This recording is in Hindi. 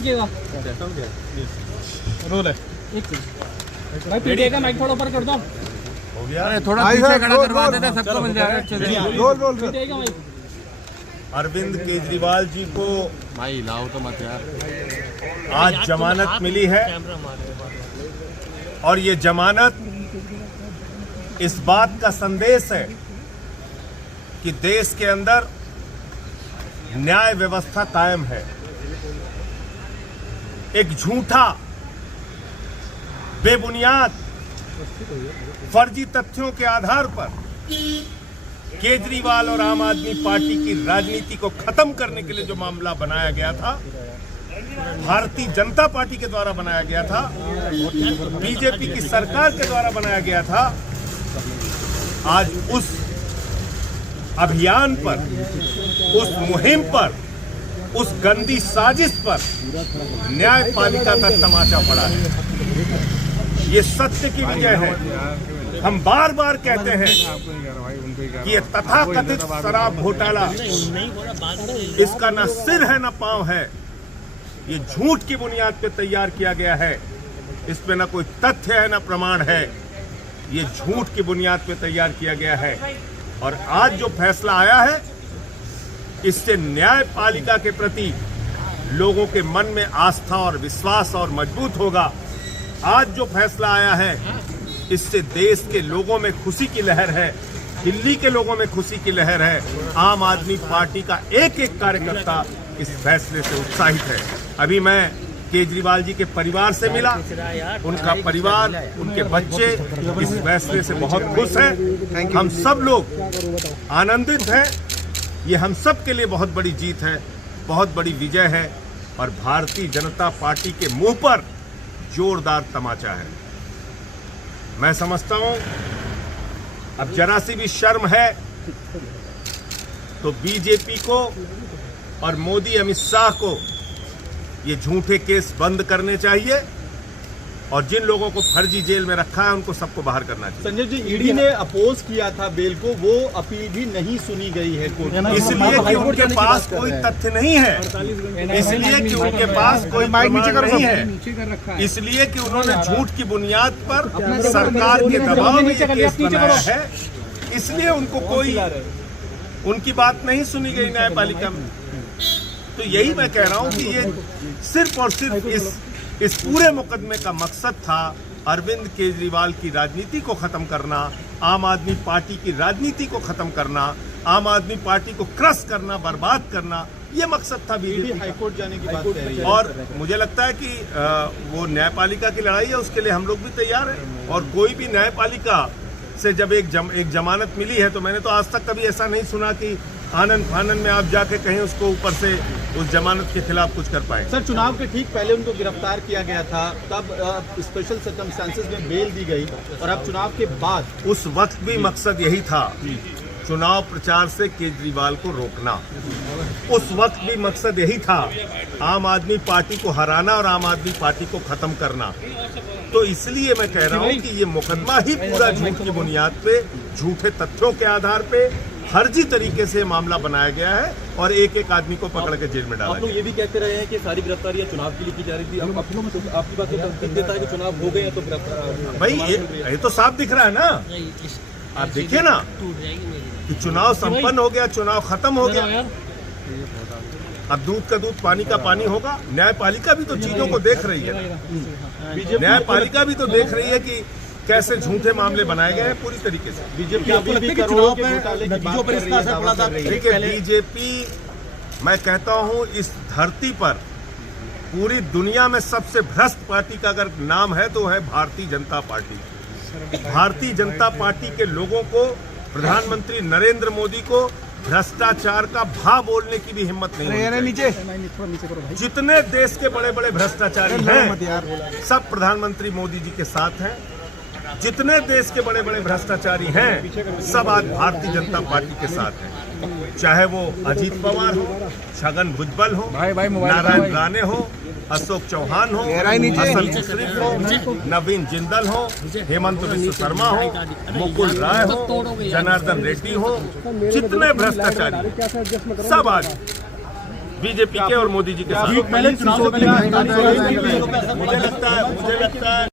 रुकिएगा। रोल है एक भाई पीटीआई का माइक थोड़ा ऊपर कर दो। हो गया। अरे थोड़ा पीछे खड़ा करवा देते, सबको मिल जाएगा अच्छे से। पीटीआई का माइक अरविंद केजरीवाल जी को भाई लाओ तो मत यार। आज जमानत मिली है और ये जमानत इस बात का संदेश है कि देश के अंदर न्याय व्यवस्था कायम है। एक झूठा, बेबुनियाद, फर्जी तथ्यों के आधार पर केजरीवाल और आम आदमी पार्टी की राजनीति को खत्म करने के लिए जो मामला बनाया गया था, भारतीय जनता पार्टी के द्वारा बनाया गया था, बीजेपी की सरकार के द्वारा बनाया गया था, आज उस अभियान पर, उस मुहिम पर, उस गंदी साजिश पर न्यायपालिका का तमाचा पड़ा है। ये सत्य की विजय है। हम बार बार कहते हैं कि ये तथाकथित शराब घोटाला, इसका ना सिर है ना पांव है। ये झूठ की बुनियाद पे तैयार किया गया है। इसमें ना कोई तथ्य है ना प्रमाण है। ये झूठ की बुनियाद पे तैयार किया गया है। और आज जो फैसला आया है, इससे न्यायपालिका के प्रति लोगों के मन में आस्था और विश्वास और मजबूत होगा। आज जो फैसला आया है, इससे देश के लोगों में खुशी की लहर है, दिल्ली के लोगों में खुशी की लहर है। आम आदमी पार्टी का एक एक कार्यकर्ता इस फैसले से उत्साहित है। अभी मैं केजरीवाल जी के परिवार से मिला, उनका परिवार, उनके बच्चे इस फैसले से बहुत खुश हैं। हम सब लोग आनंदित हैं। ये हम सब के लिए बहुत बड़ी जीत है, बहुत बड़ी विजय है और भारतीय जनता पार्टी के मुंह पर जोरदार तमाचा है। मैं समझता हूं अब जरा सी भी शर्म है तो बीजेपी को और मोदी अमित शाह को ये झूठे केस बंद करने चाहिए और जिन लोगों को फर्जी जेल में रखा है उनको सबको बाहर करना चाहिए। संजय जी, ईडी ने अपोज किया था बेल को, वो अपील भी नहीं सुनी गई है कोर्ट में। इसलिए कि उनके पास कोई तथ्य नहीं है, इसलिए कि उनके पास कोई प्रमाण नहीं है, इसलिए कि उन्होंने झूठ की बुनियाद पर सरकार के दबाव में ये केस बनाया है। इसलिए उनको कोई उनकी बात नहीं सुनी गई न्यायपालिका में। तो यही मैं कह रहा हूं कि ये सिर्फ और सिर्फ इस पूरे मुकदमे का मकसद था अरविंद केजरीवाल की राजनीति को खत्म करना, आम आदमी पार्टी की राजनीति को खत्म करना, आम आदमी पार्टी को क्रश करना, बर्बाद करना। ये मकसद था बीजेपी। हाईकोर्ट जाने की बात कह रही है और मुझे लगता है कि वो न्यायपालिका की लड़ाई है, उसके लिए हम लोग भी तैयार हैं। और कोई भी न्यायपालिका से जब एक जमानत मिली है, तो मैंने तो आज तक कभी ऐसा नहीं सुना कि आनंद फानन में आप जाके कहीं उसको ऊपर से उस जमानत के खिलाफ कुछ कर पाए। सर, चुनाव के ठीक पहले उनको गिरफ्तार किया गया था, तब स्पेशल सर्कमस्टेंसेस में बेल दी गई और अब चुनाव के बाद उस वक्त भी मकसद यही था, चुनाव प्रचार से केजरीवाल को रोकना। उस वक्त भी मकसद यही था, आम आदमी पार्टी को हराना और आम आदमी पार्टी को खत्म करना। तो इसलिए मैं कह रहा हूं कि ये मुकदमा ही पूरा झूठ की बुनियाद पे, झूठे तथ्यों के आधार पे, फर्जी तरीके से मामला बनाया गया है और एक एक आदमी को पकड़ के जेल में डाला। आप लोग ये भी कहते रहे हैं कि सारी गिरफ्तारियां चुनाव के लिए की जा रही थी। अब आपकी बात तो देता है कि चुनाव हो गए हैं तो गिरफ्तार। भाई ये तो साफ दिख रहा है ना, आप देखिए ना कि चुनाव संपन्न हो गया, चुनाव खत्म हो गया। अब दूध का दूध, पानी का पानी होगा। न्यायपालिका भी तो चीजों को देख रही है, न्यायपालिका भी तो देख रही है कि कैसे झूठे मामले बनाए गए हैं पूरी तरीके से। बीजेपी देखिए, बीजेपी, मैं कहता हूं इस धरती पर पूरी दुनिया में सबसे भ्रष्ट पार्टी का अगर नाम है तो है भारतीय जनता पार्टी। भारतीय जनता पार्टी के लोगों को, प्रधानमंत्री नरेंद्र मोदी को भ्रष्टाचार का भा बोलने की भी हिम्मत नहीं है। जितने देश के बड़े बड़े भ्रष्टाचारी हैं, सब प्रधानमंत्री मोदी जी के साथ हैं। जितने देश के बड़े बड़े भ्रष्टाचारी हैं, सब आज भारतीय जनता पार्टी के साथ हैं। चाहे वो अजीत पवार हो, छगन भुजबल हो, नारायण राणे हो, अशोक चौहान हो, हसन मुश्रीफ हो, नवीन जिंदल हो, हेमंत बिस्व शर्मा हो, मुकुल राय हो, जनार्दन रेड्डी हो, जितने भ्रष्टाचारी सब आज बीजेपी के और मोदी जी के साथ। पहले चुनाव से पहले मुझे लगता है